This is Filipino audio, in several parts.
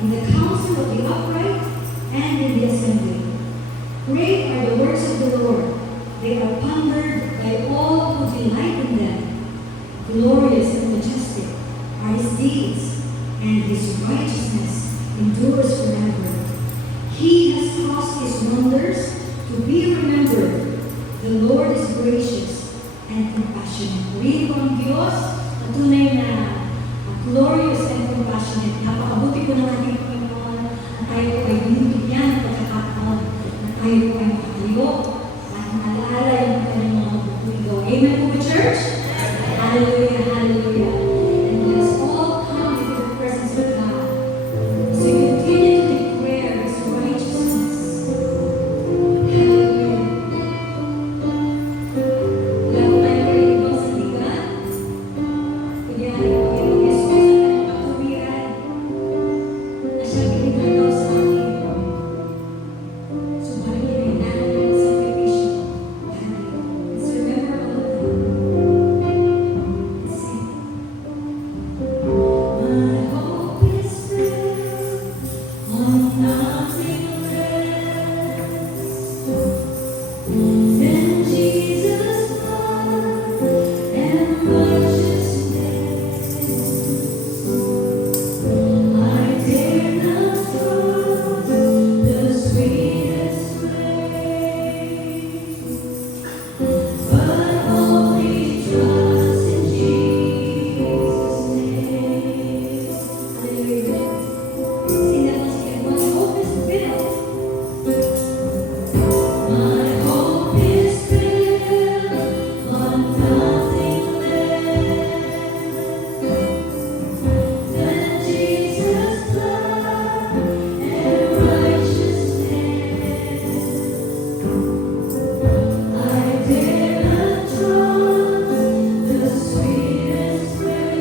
in the counsel of the upright, and in the assembly. Great are the works of the Lord. They are pondered by all who delight in them. Glorious and majestic are his deeds, and his righteousness endures forever. He has caused his wonders to be remembered. The Lord is gracious and compassionate. Purihin ko ang Diyos na tunay na glorious and compassionate. Napakabuti ko ng ating Panginoon na tayo po ay binibigyan ng pagkakataon na tayo po ay makatayo at maalaala yung kanyang mga bubulgo. Amen po, church? Hallelujah, hallelujah. And let us all come into the presence of God as we continue to declare his righteousness. Hallelujah. Wala ko tayong pag-ibig sa ligan. Kunyari po yung Jesus sa kanyang patuwiran na siya pinagagaw sa akin. Subalit ay natin ang sakripisyo. Hallelujah. Let's remember all of that. Let's sing. My hope is built on nothing less than Jesus' blood and righteousness. I dare not trust the sweetest way, but only trust in Jesus' name. Hallelujah. Sing that once again. My hope is built. My hope is built on nothing less than Jesus' blood and righteousness. I dare not trust the sweetest way,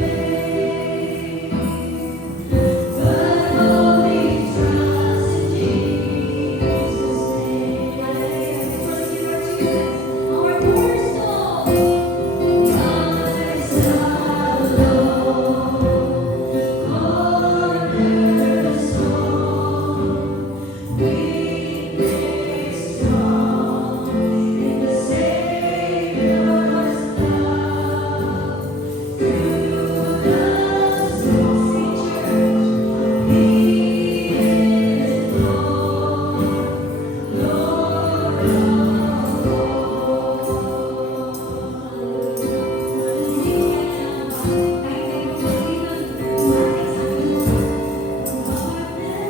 but only trust in Jesus' name. Hallelujah. Trust you, Lord Jesus, our cornerstone. Christ alone, cornerstone, we make strong in the Savior's love. Through the stormy church, He is Lord, Lord of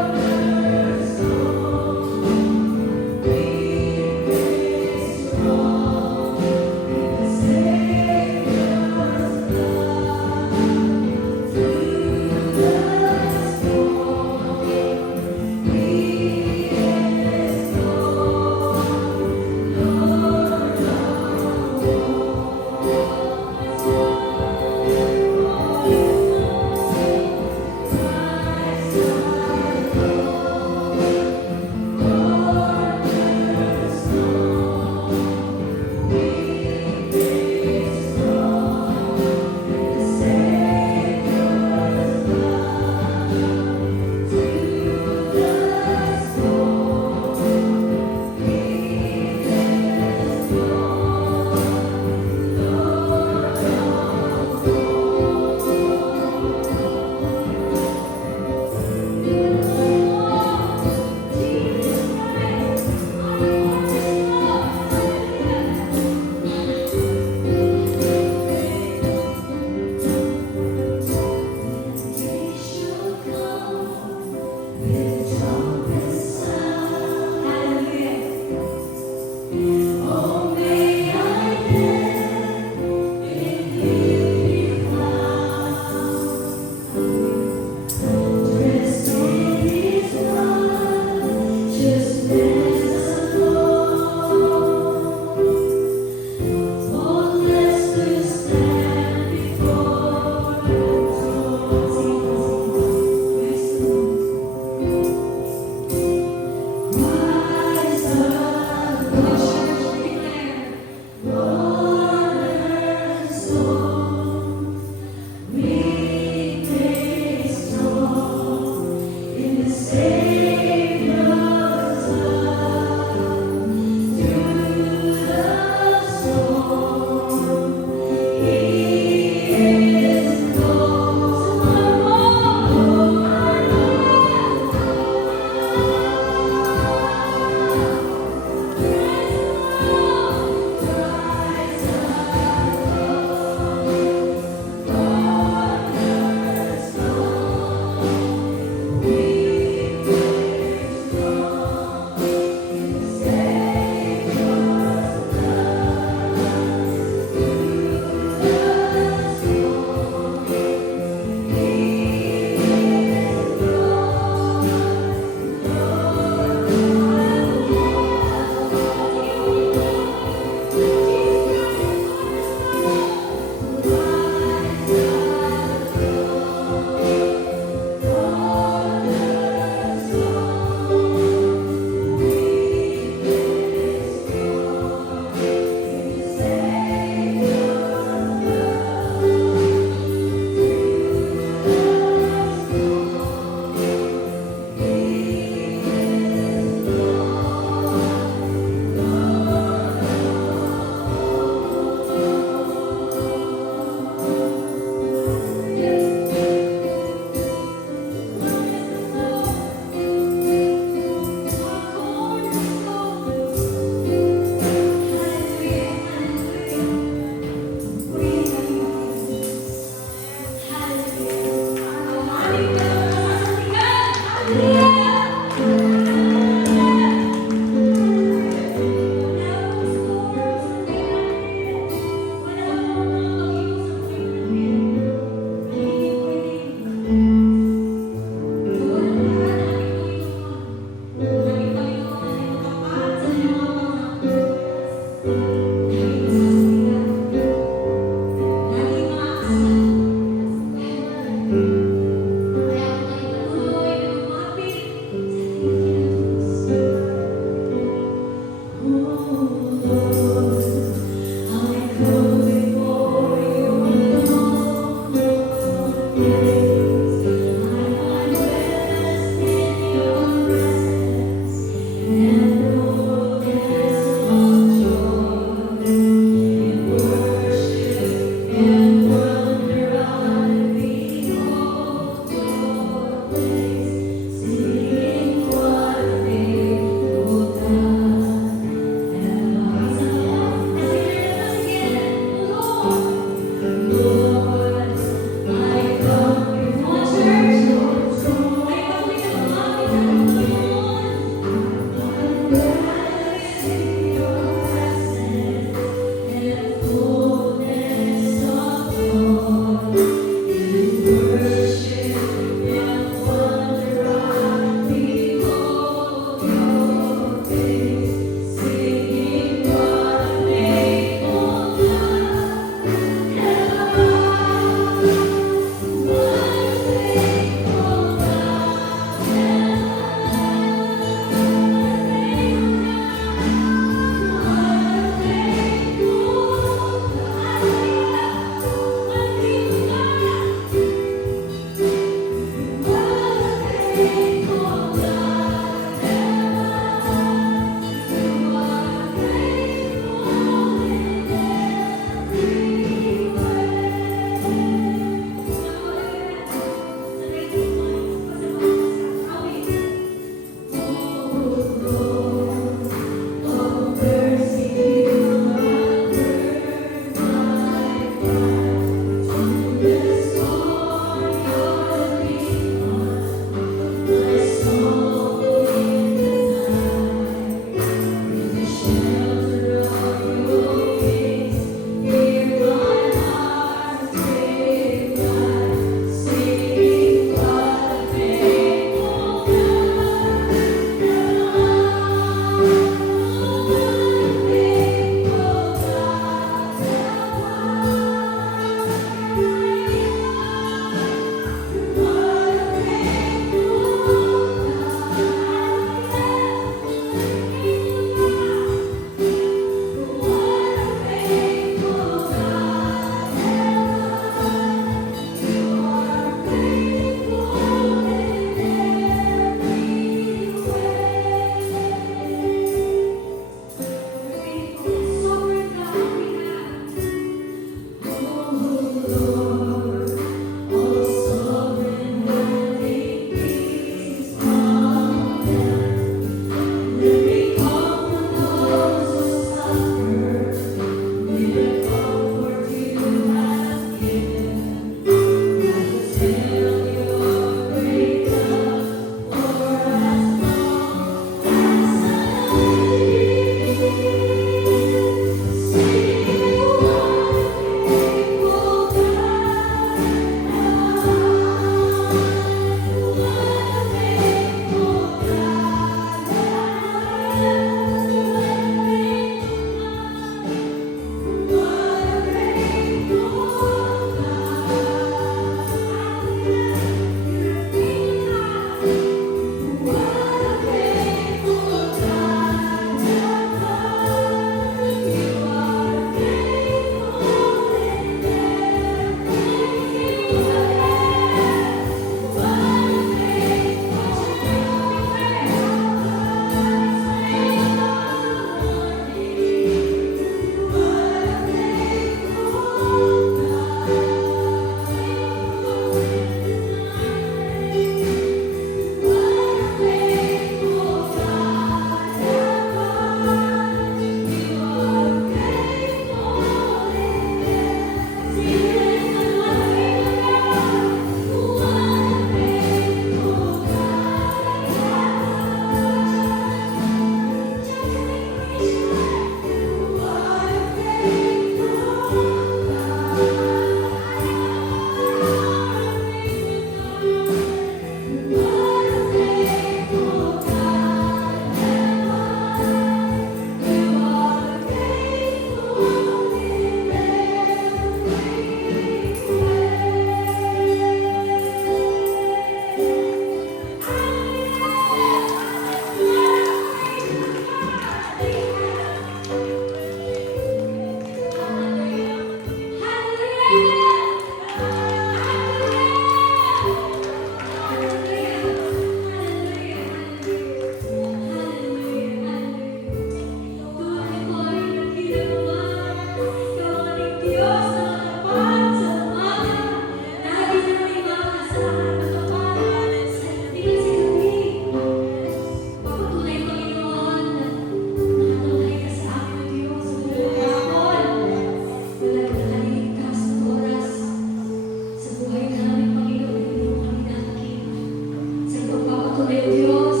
ngayon, Diyos,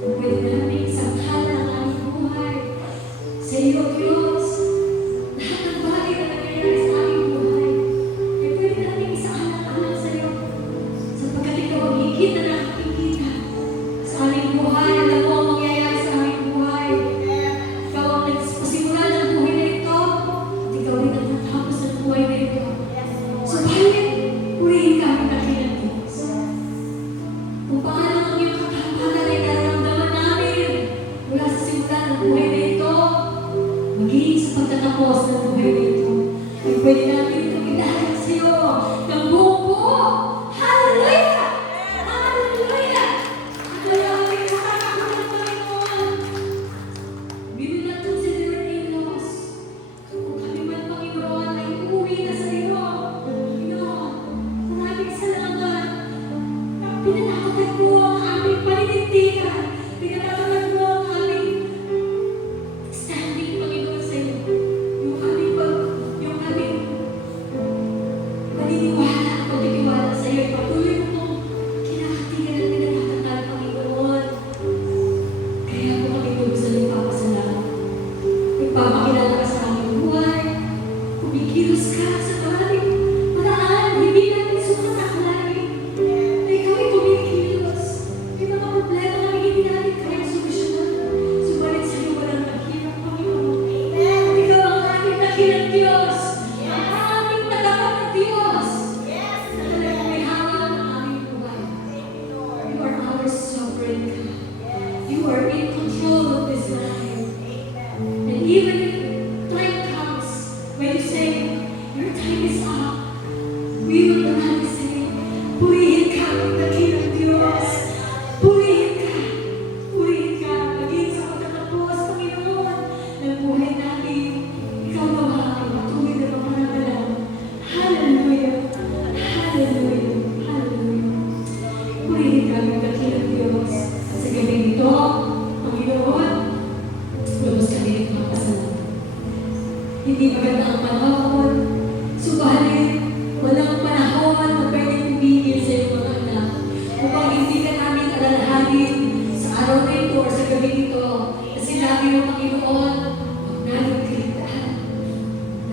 kung pwede namin sangkala ang aming buhay sa iyo, Diyos. Lahat ng bagay na nangyayari sa aming buhay ay pwede namin isaalang-alang sa iyo. Sapagkat ikaw ang higit na nakikita sa aming buhay. Alam mo ang mangyayari sa aming buhay. Ikaw ang nagpasimula ng buhay na ito at ikaw rin ang natapos ng buhay na ito. Subalit, purihin kami dakilang Diyos. Kung paano ang iyong katapangan ay nararamdaman namin mula sa simula ng buhay na ito, magiging sa pagtatapos ng buhay na ito, ay pwede namin itong idahal sa iyo ng buong buo. Hallelujah! Hallelujah! Hallelujah! Nakakakulang ng Panginoon. Binulat ko sa Lord Amos, kung kami man, Panginoon, ay umuwi na sa iyo. Panginoon, maraming salamat. Pinatatagan mo ang aming paninindigan. Pinatatagan mo ang aming standing, Panginoon, sa iyo. Yung aming paniniwala at pagtitiwala sa iyo. Patuloy mo kong kinakatigan at pinatatagan, Panginoon. Kaya po kami lubos na nagpapasalamat. Nagpapakilala ka sa aming buhay. Kumikilos ka sa maraming paraan. Hindi namin sumasaklain. Na ikaw ay kumikilos. May mga problema kami hindi namin kayang solusyonan. Subalit sa iyo walang naghirap, Panginoon. At ikaw ang aming dakilang Diyos. Ang aming matapat na Diyos. Na talagang may hawak ng aming buhay. You are our sovereign God. You are in control of this life. And even if time comes when you say, your time is up, we will gladly say, purihin ka, dakilang Diyos. Purihin ka. Purihin ka. Maging sa pagtatapos, Panginoon, ng buhay namin. Ikaw nawa ay patuloy na mapanagalan. Hallelujah. Hallelujah. Hallelujah. Purihin ka, dakilang Diyos. At sa gabi nito, Panginoon, lubos kami nagpapasalamat. Hindi maganda ang panahon. Subalit, walang panahon na pwedeng pumigil sa iyong mga anak. Upang hindi ka namin alalahanin sa araw na ito o sa gabi nito na sinabi ng Panginoon, huwag namin kaligtaan.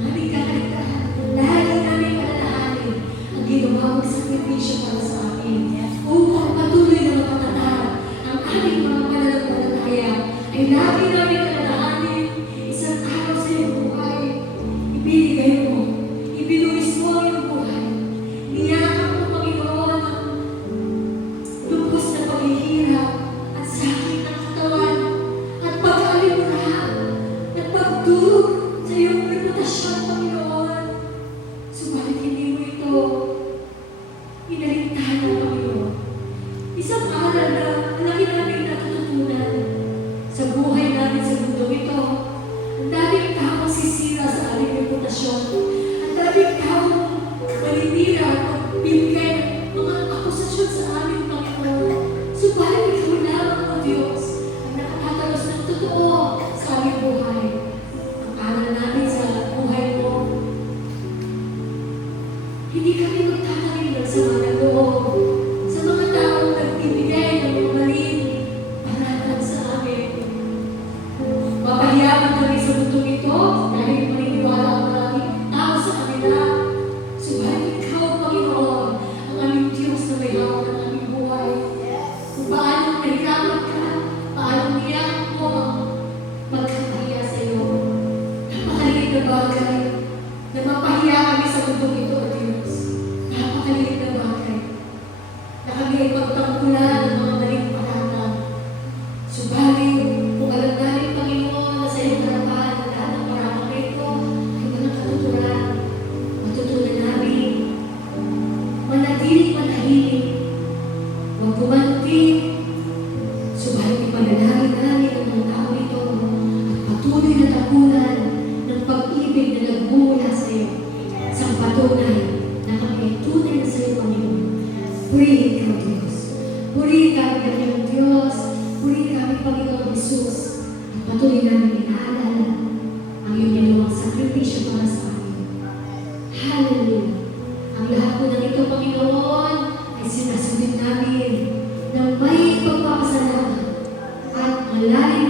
Namin kakaligtaan. Lagi namin alalahanin ang ginawa mong sakripisyo para sa amin. Upang patuloy na mapatatag ang aming mga pananampalataya ay lagi namin alalahanin isang araw sa iyong buhay. Ibinigay mo. Ibinuwis mo ang iyong buhay. Niyakap mo, Panginoon, ang lubos na paghihirap at sakit ng katawan at pag-alimura at pagdurog sa iyong reputasyon, Panginoon. Subalit hindi mo ito inaligtahan ng Panginoon. Isang aral na malaki namin natututunan sa buhay namin sa mundo ito. Ang daming taong sisira sa aming reputasyon. Ang daming taong maninira at binigay ng mga akusasyon sa aming Panginoon. Subalit ikaw lamang, O Diyos, ang nakakatalos ng totoo sa aming buhay. Ang aral namin sa buhay mo, hindi kami magtatanim ng sama ng loob sa mga taong nagbibigay ng mga maling paratang sa amin. Mapahiyaman kami sa mundong ito dahil maniniwala ang maraming tao sa kanila. Subalit ikaw, Panginoon, ang aming Diyos na may hawak ng aming buhay. Kung paano nahirapan ka, paano niyak mo ang magkakahiya sa iyo. Napakaliit na bagay na mapahiya kami sa mundong ito, O Diyos. Napakaliit na bagay na kami ay pagtangkulan ng mga maling paratang. Subalit, kung alam namin, Panginoon, na sa iyong harapan na lahat ng paratang na ito ay walang katuturan, matutunan namin manatiling manahimik, huwag gumanti. Subalit ipanalangin namin ang mga tao ito at patuloy na tapunan ng pag-ibig na nagmumula sa iyo. Isang patunay na kami ay tunay na sa iyo, Panginoon. Purihin ka, Diyos. Purihin kami, Panginoon Diyos. Purihin kami, Panginoon Jesus. At patuloy namin inaalala ang iyong ginawang sakripisyo para sa amin. Hallelujah. Ang lahat po ng ito, Panginoon, ay sinasunod namin ng may pagpapalala malalim